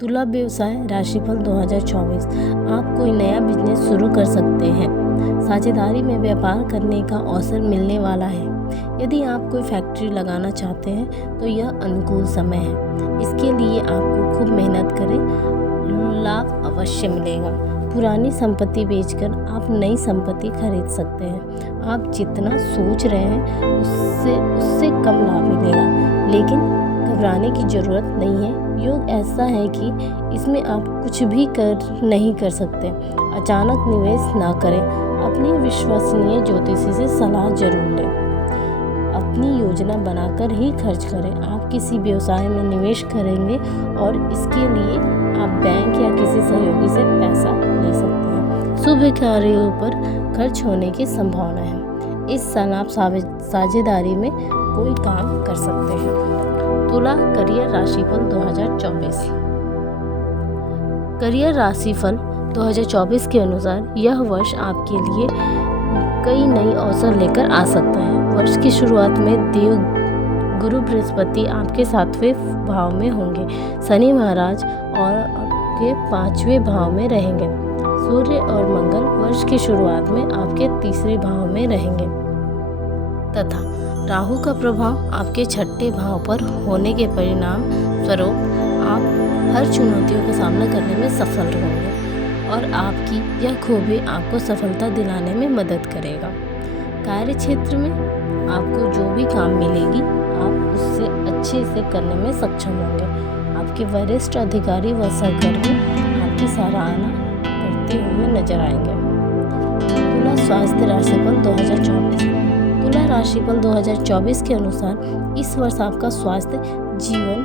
तुला व्यवसाय राशिफल 2024। आप कोई नया बिजनेस शुरू कर सकते हैं। साझेदारी में व्यापार करने का अवसर मिलने वाला है। यदि आप कोई फैक्ट्री लगाना चाहते हैं तो यह अनुकूल समय है। इसके लिए आपको खूब मेहनत करें, लाभ अवश्य मिलेगा। पुरानी संपत्ति बेचकर आप नई संपत्ति खरीद सकते हैं। आप जितना सोच रहे हैं उससे कम लाभ मिलेगा, लेकिन घबराने की ज़रूरत नहीं है। योग ऐसा है कि इसमें आप कुछ भी नहीं कर सकते। अचानक निवेश ना करें। अपनी विश्वसनीय ज्योतिषी से सलाह जरूर लें। अपनी योजना बनाकर ही खर्च करें। आप किसी व्यवसाय में निवेश करेंगे और इसके लिए आप बैंक या किसी सहयोगी से पैसा ले सकते हैं। शुभ कार्यों पर खर्च होने की संभावना है। इस साल आप साझेदारी में कोई काम कर सकते हैं। तुला करियर राशिफल 2024। करियर राशिफल 2024 के अनुसार यह वर्ष आपके लिए कई नए अवसर लेकर आ सकता है। वर्ष की शुरुआत में देव गुरु बृहस्पति आपके 7वें भाव में होंगे। शनि महाराज और आपके 5वें भाव में रहेंगे। सूर्य और मंगल वर्ष की शुरुआत में आपके 3रे भाव में रहेंगे तथा राहु का प्रभाव आपके 6ठे भाव पर होने के परिणाम स्वरूप आप हर चुनौतियों का सामना करने में सफल होंगे और आपकी यह खूबी आपको सफलता दिलाने में मदद करेगा। कार्य क्षेत्र में आपको जो भी काम मिलेगी आप उससे अच्छे से करने में सक्षम होंगे। आपके वरिष्ठ अधिकारी व सहकर्मी आपकी सराहना करते हुए नजर आएंगे। तुला स्वास्थ्य राशिफल 2024। तुला राशिफल 2024 के अनुसार इस वर्ष आपका स्वास्थ्य जीवन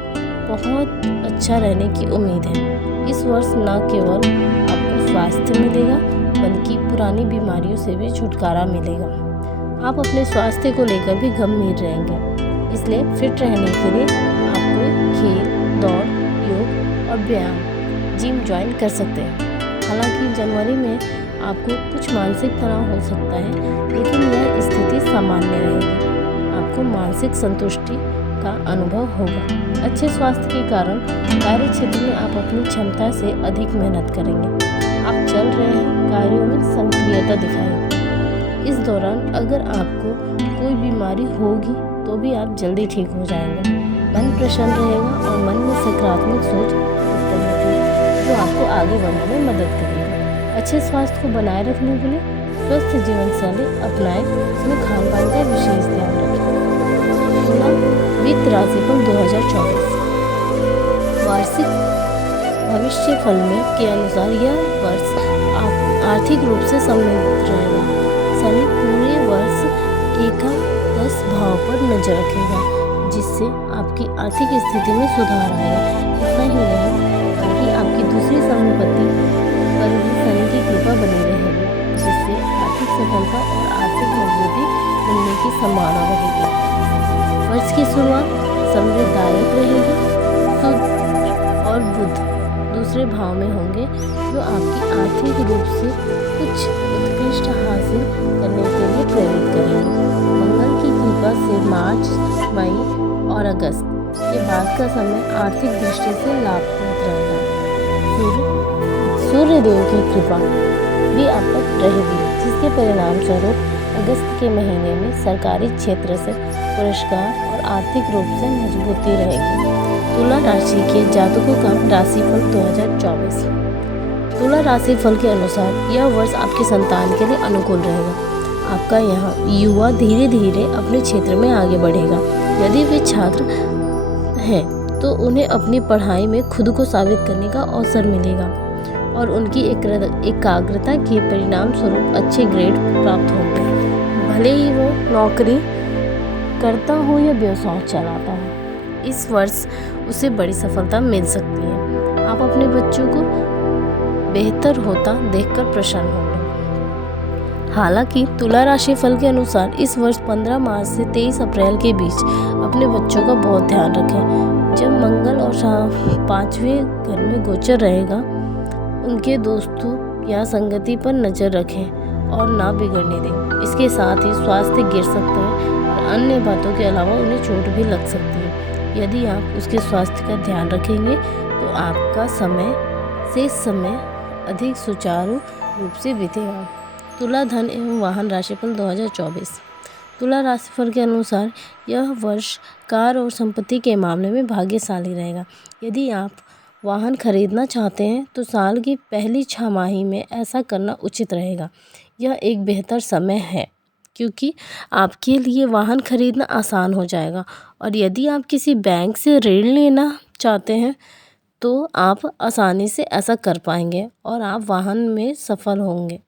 बहुत अच्छा रहने की उम्मीद है। इस वर्ष न केवल आपको स्वास्थ्य मिलेगा बल्कि पुरानी बीमारियों से भी छुटकारा मिलेगा। आप अपने स्वास्थ्य को लेकर भी गंभीर रहेंगे, इसलिए फिट रहने के लिए आपको खेल, दौड़, योग और व्यायाम, जिम ज्वाइन कर सकते हैं। हालांकि जनवरी में आपको कुछ मानसिक तनाव हो सकता है, लेकिन यह स्थिति सामान्य रहेगी। आपको मानसिक संतुष्टि का अनुभव होगा। अच्छे स्वास्थ्य के कारण कार्य क्षेत्र में आप अपनी क्षमता से अधिक मेहनत करेंगे। आप चल रहे कार्यों में सक्रियता दिखाएंगे। इस दौरान अगर आपको कोई बीमारी होगी तो भी आप जल्दी ठीक हो जाएंगे। मन प्रसन्न रहेगा और मन में सकारात्मक सोच उत्पन्न होगी, जो आपको आगे बढ़ने में मदद करेगी। अच्छे स्वास्थ्य को बनाए रखने के लिए स्वस्थ जीवन शैली अपनाएं। इसमें खान पान का विशेष ध्यान रखें। तुला वित्त राशिफल 2024। वार्षिक भविष्य फल में के अनुसार यह वर्ष आप आर्थिक रूप से समृद्ध रहेगा। शनि पूरे वर्ष एकादश भाव पर नजर रखेगा, जिससे आपकी आर्थिक स्थिति में सुधार आएगा। इतना ही नहीं बल्कि आपकी दूसरी संपत्ति पर भी शनि की कृपा बनी रहेगी, जिससे आर्थिक सफलता और आर्थिक मजबूती मिलने की संभावना रहेगी। वर्ष की शुरुआत समृद्धदायक रहेगी। सूर्य और बुध दूसरे भाव में होंगे, जो आपकी आर्थिक रूप से कुछ उत्कृष्ट हासिल करने के लिए प्रेरित करेंगे। मंगल की कृपा से मार्च, मई और अगस्त के बाद का समय आर्थिक दृष्टि से लाभप्रद रहेगा। सूर्य देव की कृपा भी आप पर रहेगी, जिसके परिणाम स्वरूप अगस्त के महीने में सरकारी क्षेत्र से पुरस्कार और आर्थिक रूप से मजबूती रहेगी। तुला राशि के जातकों का राशिफल 2024। तुला राशिफल के अनुसार यह वर्ष आपकी संतान के लिए अनुकूल रहेगा। आपका यहाँ युवा धीरे धीरे अपने क्षेत्र में आगे बढ़ेगा। यदि वे छात्र हैं तो उन्हें अपनी पढ़ाई में खुद को साबित करने का अवसर मिलेगा और उनकी एकाग्रता के परिणाम स्वरूप अच्छे ग्रेड प्राप्त होंगे। भले ही वो नौकरी करता हो या व्यवसाय चलाता हो, इस वर्ष उसे बड़ी सफलता मिल सकती है। आप अपने बच्चों को बेहतर होता देखकर प्रसन्न होंगे। हालांकि तुला राशि फल के अनुसार इस वर्ष 15 मार्च से 23 अप्रैल के बीच अपने बच्चों का बहुत ध्यान रखें। जब मंगल और 5वें घर में गोचर रहेगा, उनके दोस्तों या संगति पर नजर रखें और ना बिगड़ने दें। इसके साथ ही स्वास्थ्य गिर सकता है और अन्य बातों के अलावा उन्हें चोट भी लग सकती है। यदि आप उसके स्वास्थ्य का ध्यान रखेंगे तो आपका समय अधिक सुचारू रूप से बीतेगा। तुला धन एवं वाहन राशिफल 2024। तुला राशिफल के अनुसार यह वर्ष कार और संपत्ति के मामले में भाग्यशाली रहेगा। यदि आप वाहन खरीदना चाहते हैं तो साल की पहली छमाही में ऐसा करना उचित रहेगा। यह एक बेहतर समय है क्योंकि आपके लिए वाहन खरीदना आसान हो जाएगा, और यदि आप किसी बैंक से ऋण लेना चाहते हैं तो आप आसानी से ऐसा कर पाएंगे और आप वाहन में सफल होंगे।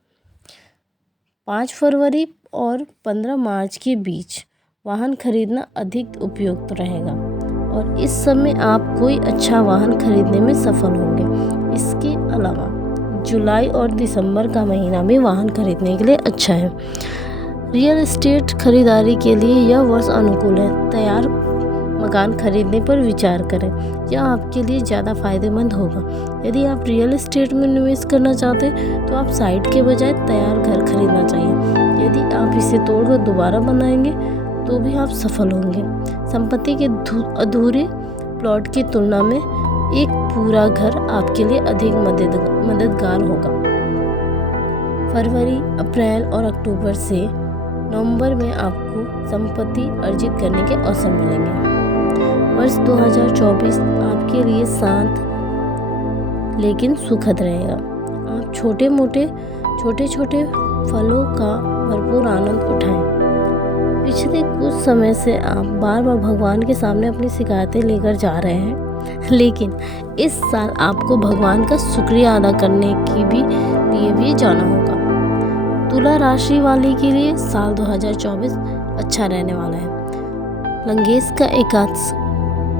5 फरवरी और 15 मार्च के बीच वाहन खरीदना अधिक उपयुक्त रहेगा और इस समय आप कोई अच्छा वाहन खरीदने में सफल होंगे। इसके अलावा जुलाई और दिसंबर का महीना भी वाहन खरीदने के लिए अच्छा है। रियल एस्टेट खरीदारी के लिए यह वर्ष अनुकूल है। तैयार मकान खरीदने पर विचार करें, यह आपके लिए ज़्यादा फायदेमंद होगा। यदि आप रियल एस्टेट में निवेश करना चाहते हैं तो आप साइट के बजाय तैयार घर खरीदना चाहिए। यदि आप इसे तोड़कर दोबारा बनाएंगे तो भी आप सफल होंगे। संपत्ति के अधूरे प्लॉट की तुलना में एक पूरा घर आपके लिए अधिक मददगार होगा। फरवरी, अप्रैल और अक्टूबर से नवंबर में आपको संपत्ति अर्जित करने के अवसर मिलेंगे। वर्ष 2024 आपके लिए शांत लेकिन सुखद रहेगा। आप छोटे छोटे फलों का भरपूर आनंद उठाएं। पिछले कुछ समय से आप बार बार भगवान के सामने अपनी शिकायतें लेकर जा रहे हैं, लेकिन इस साल आपको भगवान का शुक्रिया अदा करने की लिए भी जाना होगा। तुला राशि वाले के लिए साल 2024 अच्छा रहने वाला है। लंगेश का एकादश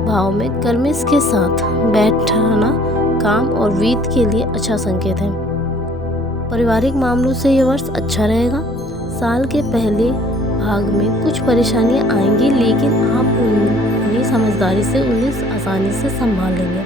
भाव में कर्मेश के साथ बैठना काम और वित्त के लिए अच्छा संकेत है। पारिवारिक मामलों से यह वर्ष अच्छा रहेगा। साल के पहले भाग में कुछ परेशानियां आएंगी, लेकिन आप उन्हें समझदारी से आसानी से संभाल लेंगे।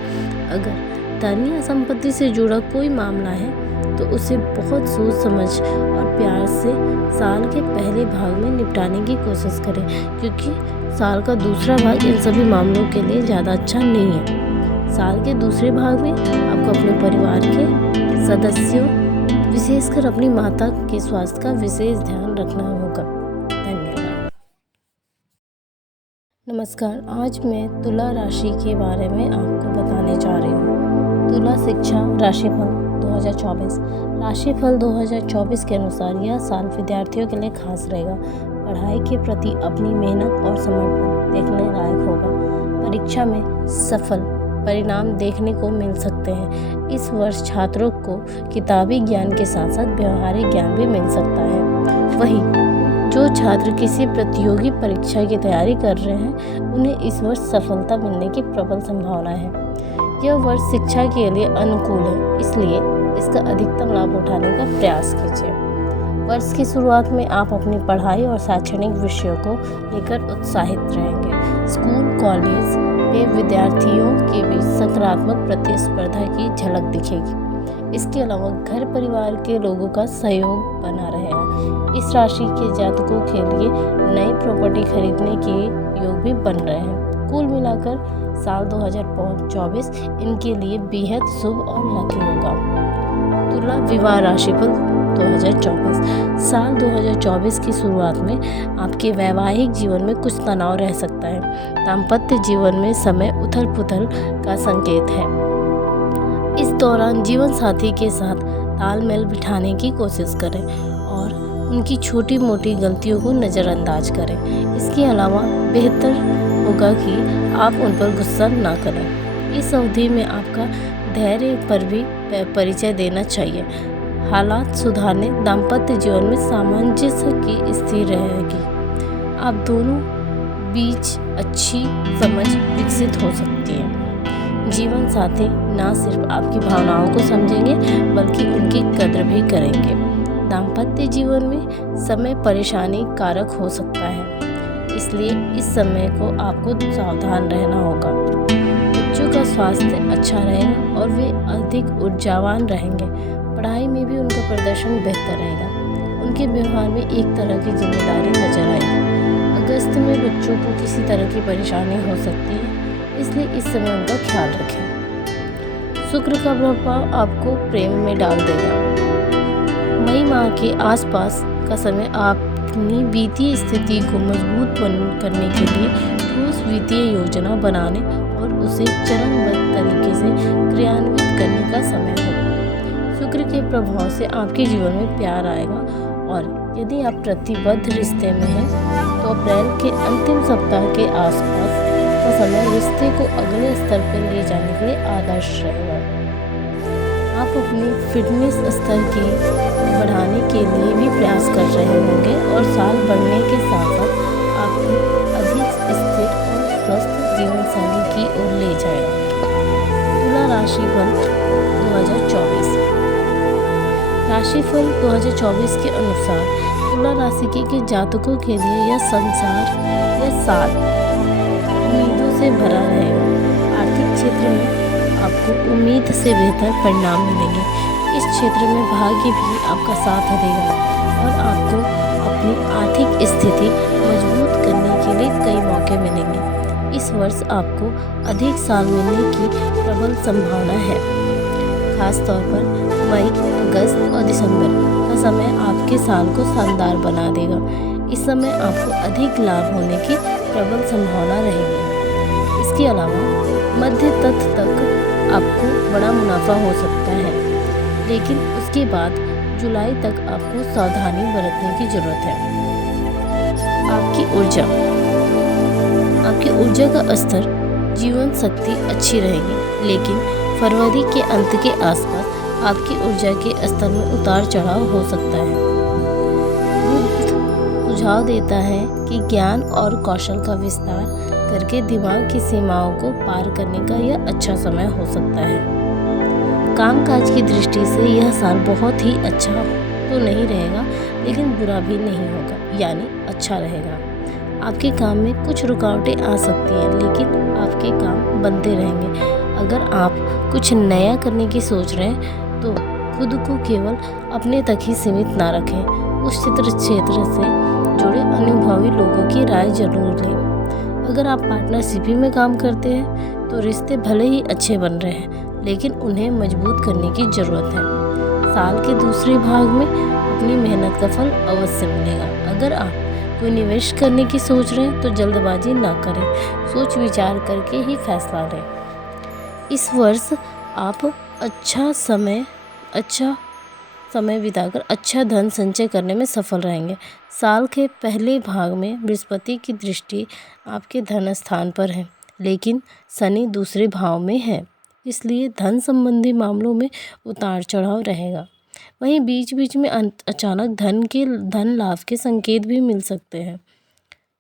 अगर धन या संपत्ति से जुड़ा कोई मामला है तो उसे बहुत सोच समझ और प्यार से साल के पहले भाग में निपटाने की कोशिश करें, क्योंकि साल का दूसरा भाग इन सभी मामलों के लिए ज़्यादा अच्छा नहीं है। साल के दूसरे भाग में आपको अपने परिवार के सदस्यों, विशेषकर अपनी माता के स्वास्थ्य का विशेष ध्यान रखना होगा। धन्यवाद। नमस्कार, आज मैं तुला राशि के बारे में आपको बताने जा रही हूँ। तुला शिक्षा राशिफल 2024। राशिफल 2024 के अनुसार यह साल विद्यार्थियों के लिए खास रहेगा। पढ़ाई के प्रति अपनी मेहनत और समर्पण देखने लायक होगा। परीक्षा में सफल परिणाम देखने को मिल सकते हैं। इस वर्ष छात्रों को किताबी ज्ञान के साथ साथ व्यवहारिक ज्ञान भी मिल सकता है। वहीं जो छात्र किसी प्रतियोगी परीक्षा की तैयारी कर रहे हैं उन्हें इस वर्ष सफलता मिलने की प्रबल संभावना है। यह वर्ष शिक्षा के लिए अनुकूल है, इसलिए इसका अधिकतम लाभ उठाने का प्रयास कीजिए। वर्ष की शुरुआत में आप अपनी पढ़ाई और शैक्षणिक विषयों को लेकर उत्साहित रहेंगे। स्कूल कॉलेज में विद्यार्थियों के बीच सकारात्मक प्रतिस्पर्धा की झलक दिखेगी। इसके अलावा घर परिवार के लोगों का सहयोग बना रहेगा। इस राशि के जातकों के लिए नई प्रॉपर्टी खरीदने के योग भी बन रहे हैं। कुल मिलाकर साल 2024 इनके लिए बेहद शुभ और लकी होगा। तुला विवाह राशिफल 2024। साल 2024 की शुरुआत में आपके वैवाहिक जीवन में कुछ तनाव रह सकता है। दाम्पत्य जीवन में समय उथल पुथल का संकेत है। इस दौरान जीवन साथी के साथ तालमेल बिठाने की कोशिश करें और उनकी छोटी मोटी गलतियों को नज़रअंदाज करें। इसके अलावा बेहतर होगा कि आप उन पर गुस्सा ना करें। इस अवधि में आपका धैर्य पर भी परिचय देना चाहिए। हालात सुधारने दाम्पत्य जीवन में सामंजस्य की स्थिति रहेगी। आप दोनों बीच अच्छी समझ विकसित हो सकती है। जीवन साथी ना सिर्फ आपकी भावनाओं को समझेंगे बल्कि उनकी कद्र भी करेंगे। दाम्पत्य जीवन में समय परेशानी कारक हो सकता है, इसलिए इस समय को आपको सावधान रहना होगा। बच्चों का स्वास्थ्य अच्छा रहेगा और वे अधिक ऊर्जावान रहेंगे। पढ़ाई में भी उनका प्रदर्शन बेहतर रहेगा। उनके व्यवहार में एक तरह की जिम्मेदारी नजर आएगी। अगस्त में बच्चों को किसी तरह की परेशानी हो सकती है। इसलिए इस समय उनका ख्याल रखें। शुक्र का प्रभाव आपको प्रेम में डाल देगा। मई माह के आसपास का समय अपनी वित्तीय स्थिति को मजबूत करने के लिए ठोस वित्तीय योजना बनाने और उसे चरणबद्ध तरीके से क्रियान्वित करने का समय होगा। शुक्र के प्रभाव से आपके जीवन में प्यार आएगा और यदि आप प्रतिबद्ध रिश्ते में हैं तो अप्रैल के अंतिम सप्ताह के आसपास का समय रिश्ते को अगले स्तर पर ले जाने के लिए आदर्श रहेगा। आप अपनी फिटनेस स्तर के बढ़ाने के लिए भी प्रयास कर रहे होंगे और साल बढ़ने के साथ साथ आपको अधिक स्थिर और स्वस्थ जीवन शैली की ओर ले जाएगा। तुला राशिफल 2024। राशिफल 2024 के अनुसार तुला राशि के जातकों के लिए यह साल उम्मीदों से भरा रहेगा। आर्थिक क्षेत्र में आपको उम्मीद से बेहतर परिणाम मिलेंगे। इस क्षेत्र में भाग्य भी आपका साथ देगा और आपको अपनी आर्थिक स्थिति मजबूत करने के लिए कई मौके मिलेंगे। इस वर्ष आपको अधिक साल मिलने की प्रबल संभावना है। खासतौर पर मई, अगस्त और दिसंबर का समय आपके साल को शानदार बना देगा। इस समय आपको अधिक लाभ होने की प्रबल संभावना रहेगी। इसके अलावा मध्य तथ तक आपको बड़ा मुनाफा हो सकता है, लेकिन उसके बाद जुलाई तक आपको सावधानी बरतने की जरूरत है। आपकी ऊर्जा का स्तर, जीवन शक्ति अच्छी रहेगी, लेकिन फरवरी के अंत के आसपास आपकी ऊर्जा के स्तर में उतार चढ़ाव हो सकता है। सुझाव देता है कि ज्ञान और कौशल का विस्तार करके दिमाग की सीमाओं को पार करने का यह अच्छा समय हो सकता है। कामकाज की दृष्टि से यह साल बहुत ही अच्छा तो नहीं रहेगा, लेकिन बुरा भी नहीं होगा, यानी अच्छा रहेगा। आपके काम में कुछ रुकावटें आ सकती हैं, लेकिन आपके काम बनते रहेंगे। अगर आप कुछ नया करने की सोच रहे हैं तो खुद को केवल अपने तक ही सीमित ना रखें। उस क्षेत्र से जुड़े अनुभवी लोगों की राय जरूर लें। अगर आप पार्टनरशिप में काम करते हैं तो रिश्ते भले ही अच्छे बन रहे हैं, लेकिन उन्हें मजबूत करने की ज़रूरत है। साल के दूसरे भाग में अपनी मेहनत का फल अवश्य मिलेगा। अगर आप कोई निवेश करने की सोच रहे हैं तो जल्दबाजी ना करें, सोच विचार करके ही फैसला लें। इस वर्ष आप अच्छा समय बिताकर अच्छा धन संचय करने में सफल रहेंगे। साल के पहले भाग में बृहस्पति की दृष्टि आपके धन स्थान पर है, लेकिन शनि दूसरे भाव में है, इसलिए धन संबंधी मामलों में उतार चढ़ाव रहेगा। वहीं बीच बीच में अचानक धन लाभ के संकेत भी मिल सकते हैं।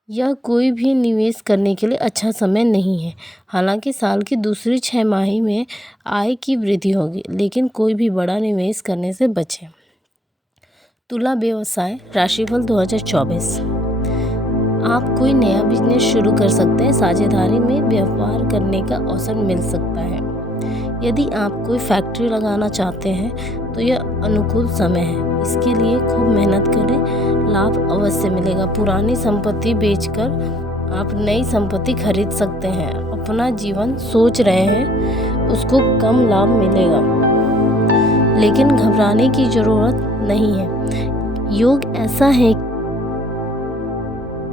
यह कोई भी निवेश करने के लिए अच्छा समय नहीं है। हालांकि साल की दूसरी 6 माही में आय की वृद्धि होगी, लेकिन कोई भी बड़ा निवेश करने से बचें। तुला व्यवसाय राशिफल 2024। आप कोई नया बिजनेस शुरू कर सकते हैं। साझेदारी में व्यापार करने का अवसर मिल सकता है। यदि आप कोई फैक्ट्री लगाना चाहते हैं तो यह अनुकूल समय है। इसके लिए खूब मेहनत करें, लाभ अवश्य मिलेगा। पुरानी संपत्ति बेचकर आप नई संपत्ति खरीद सकते हैं। अपना जीवन सोच रहे हैं उसको कम लाभ मिलेगा, लेकिन घबराने की जरूरत नहीं है। योग ऐसा है